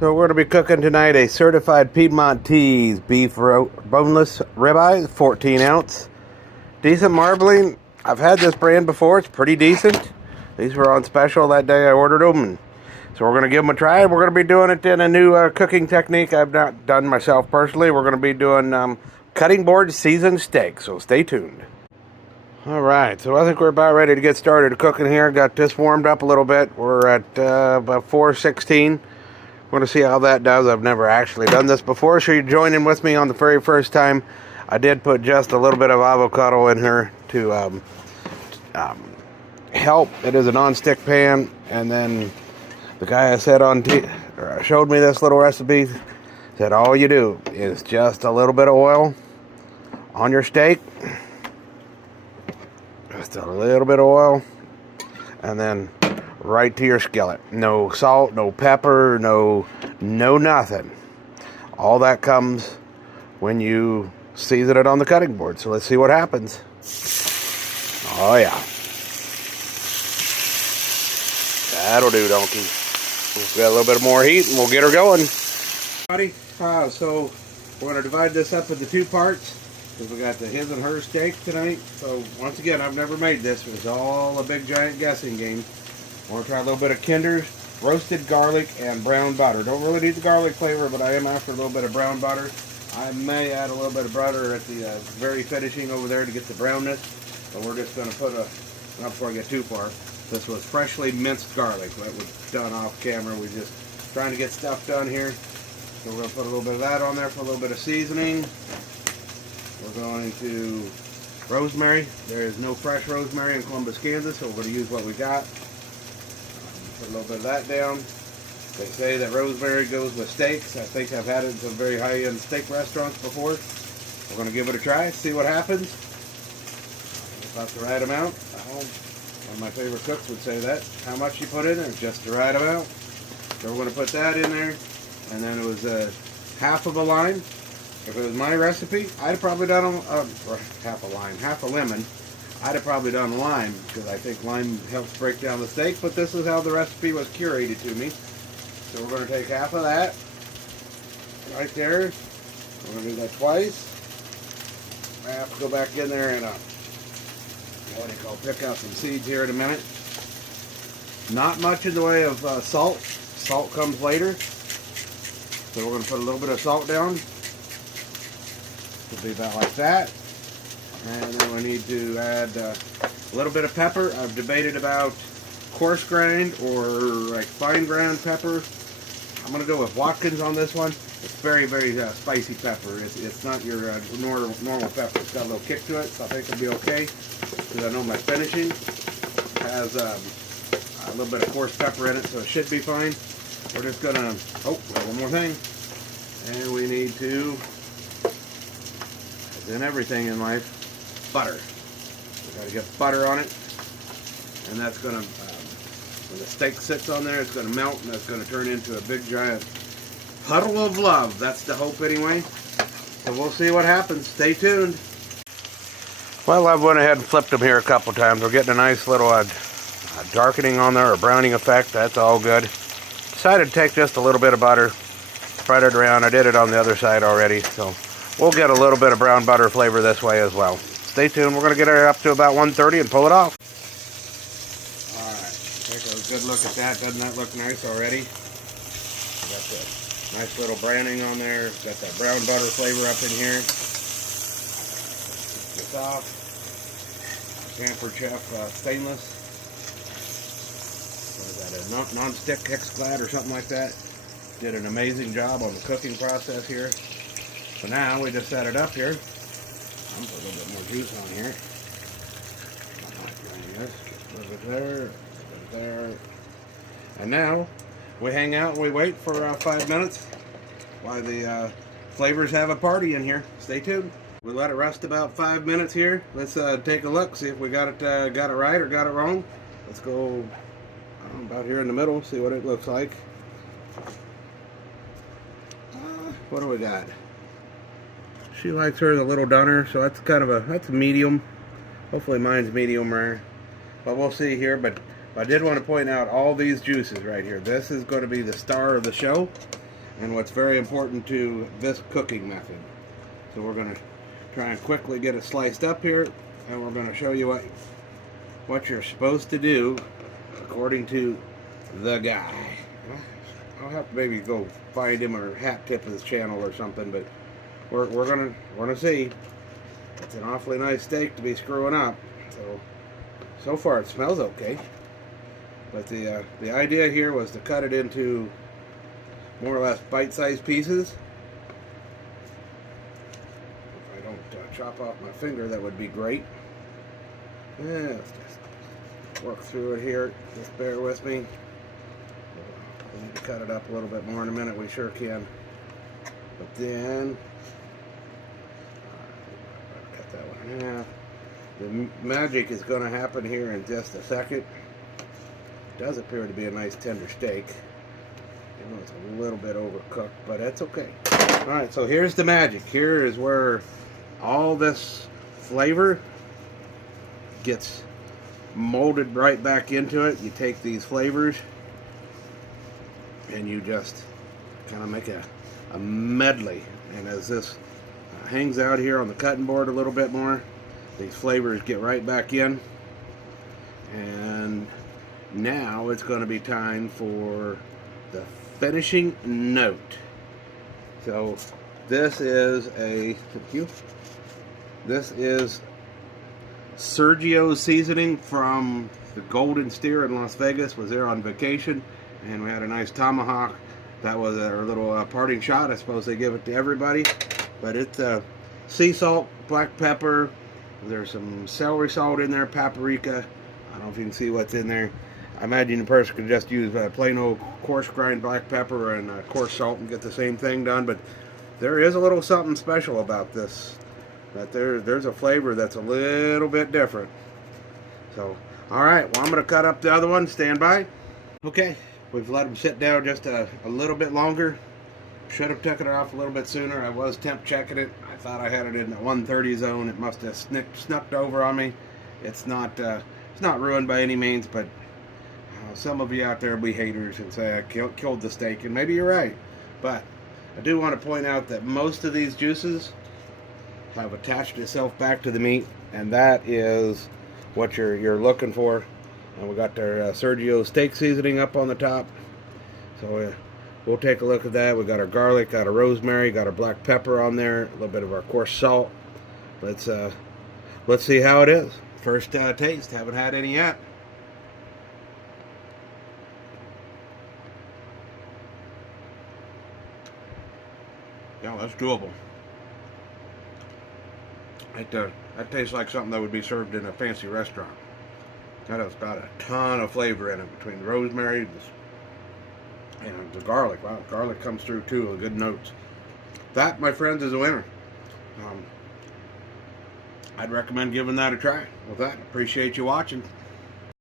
So we're going to be cooking tonight a certified Piedmontese beef boneless ribeye, 14 ounce. Decent marbling. I've had this brand before. It's pretty decent. These were on special that day I ordered them. And so we're going to give them a try. We're going to be doing it in a new cooking technique I've not done myself personally. We're going to be doing cutting board seasoned steak. So stay tuned. Alright, so I think we're about ready to get started cooking here. Got this warmed up a little bit. We're at about 416. We're going to see how that does. I've never actually done this before, so you're joining with me on the very first time. I did put just a little bit of avocado in here to help. It is a non-stick pan, and then the guy I said showed me this little recipe, said all you do is just a little bit of oil on your steak. Just a little bit of oil, and then right to your skillet. No salt, no pepper, no nothing. All that comes when you season it on the cutting board. So let's see what happens. Oh yeah. That'll do, donkey. We've got a little bit more heat and we'll get her going. So we're going to divide this up into two parts, because we got the his and her steak tonight. So once again, I've never made this. It was all a big giant guessing game. I want to try a little bit of Kinder's roasted garlic and brown butter. Don't really need the garlic flavor, but I am after a little bit of brown butter. I may add a little bit of butter at the very finishing over there to get the brownness. But we're just going to put not before I get too far. This was freshly minced garlic. That was done off camera. We're just trying to get stuff done here. So we're going to put a little bit of that on there for a little bit of seasoning. We're going to rosemary. There is no fresh rosemary in Columbus, Kansas, so we're going to use what we got. Put a little bit of that down. They say that rosemary goes with steaks. I think I've had it in some very high-end steak restaurants before. We're going to give it a try, see what happens. About the right amount. One of my favorite cooks would say that. How much you put in there, just the right amount. So we're going to put that in there. And then it was half of a lime. If it was my recipe, I'd have probably done half a lemon. I'd have probably done lime, because I think lime helps break down the steak, but this is how the recipe was curated to me. So we're going to take half of that, right there. We're going to do that twice. I have to go back in there and, pick out some seeds here in a minute. Not much in the way of salt. Salt comes later. So we're going to put a little bit of salt down. It'll be about like that. And then we need to add a little bit of pepper. I've debated about coarse grind or like fine ground pepper. I'm going to go with Watkins on this one. It's very, very spicy pepper. It's not your normal pepper. It's got a little kick to it, so I think it'll be okay. Because I know my finishing has a little bit of coarse pepper in it, so it should be fine. We're just going to, one more thing. And we need to, as in everything in life, butter. We got to get butter on it, and that's going to, when the steak sits on there, it's going to melt, and that's going to turn into a big giant puddle of love. That's the hope anyway. So we'll see what happens. Stay tuned. Well, I've went ahead and flipped them here a couple times. We're getting a nice little darkening on there, or browning effect. That's all good. Decided to take just a little bit of butter, spread it around. I did it on the other side already, so we'll get a little bit of brown butter flavor this way as well. Stay tuned. We're going to get her up to about 130 and pull it off. Alright, take a good look at that. Doesn't that look nice already? Got the nice little browning on there. Got that brown butter flavor up in here. Take this off. Pampered Chef stainless. What is that, a non-stick Hexclad or something like that? Did an amazing job on the cooking process here. So now we just set it up here. I'm going to put a little bit more juice on here. A little bit there, a little bit there. And now we hang out and we wait for 5 minutes while the flavors have a party in here. Stay tuned. We let it rest about 5 minutes here. Let's take a look, see if we got it right or got it wrong. Let's go about here in the middle, see what it looks like. What do we got? She likes hers a little dunner, so that's kind of that's a medium. Hopefully mine's medium rare. But we'll see here. But I did want to point out all these juices right here. This is going to be the star of the show. and what's very important to this cooking method. So we're going to try and quickly get it sliced up here, and we're going to show you what you're supposed to do according to the guy. I'll have to maybe go find him or hat tip his channel or something, but we're gonna see. It's an awfully nice steak to be screwing up. So far it smells okay. But the idea here was to cut it into more or less bite-sized pieces. If I don't chop off my finger, that would be great. Yeah, let's just work through it here. Just bear with me. We need to cut it up a little bit more in a minute. We sure can. But then, cut that one in half. The magic is going to happen here in just a second. It does appear to be a nice tender steak. I know it's a little bit overcooked, but that's okay. Alright, so here's the magic. Here is where all this flavor gets molded right back into it. You take these flavors and you just kind of make a medley. And as this hangs out here on the cutting board a little bit more, these flavors get right back in. And now it's going to be time for the finishing note. So this is this is Sergio's seasoning from the Golden Steer in Las Vegas. Was there on vacation, and we had a nice tomahawk. That was our little parting shot. I suppose they give it to everybody. But it's sea salt, black pepper. There's some celery salt in there, paprika. I don't know if you can see what's in there. I imagine the person could just use plain old coarse grind black pepper and coarse salt and get the same thing done. But there is a little something special about this. That there's a flavor that's a little bit different. So, alright, well, I'm going to cut up the other one. Stand by. Okay, we've let them sit down just a little bit longer. Should have taken it off a little bit sooner. I was temp checking it. I thought I had it in the 130 zone. It must have snuck over on me. It's not ruined by any means, but some of you out there will be haters and say I killed the steak, and maybe you're right. But I do want to point out that most of these juices have attached itself back to the meat, and that is what you're looking for. And we got their Sergio steak seasoning up on the top, so we'll take a look at that. We got our garlic, got our rosemary, got our black pepper on there, a little bit of our coarse salt. Let's see how it is. First taste. Haven't had any yet. Yeah, that's doable. That tastes like something that would be served in a fancy restaurant. That has got a ton of flavor in it between the rosemary and the garlic. Wow, garlic comes through too with good notes. That, my friends, is a winner. I'd recommend giving that a try. With that, appreciate you watching.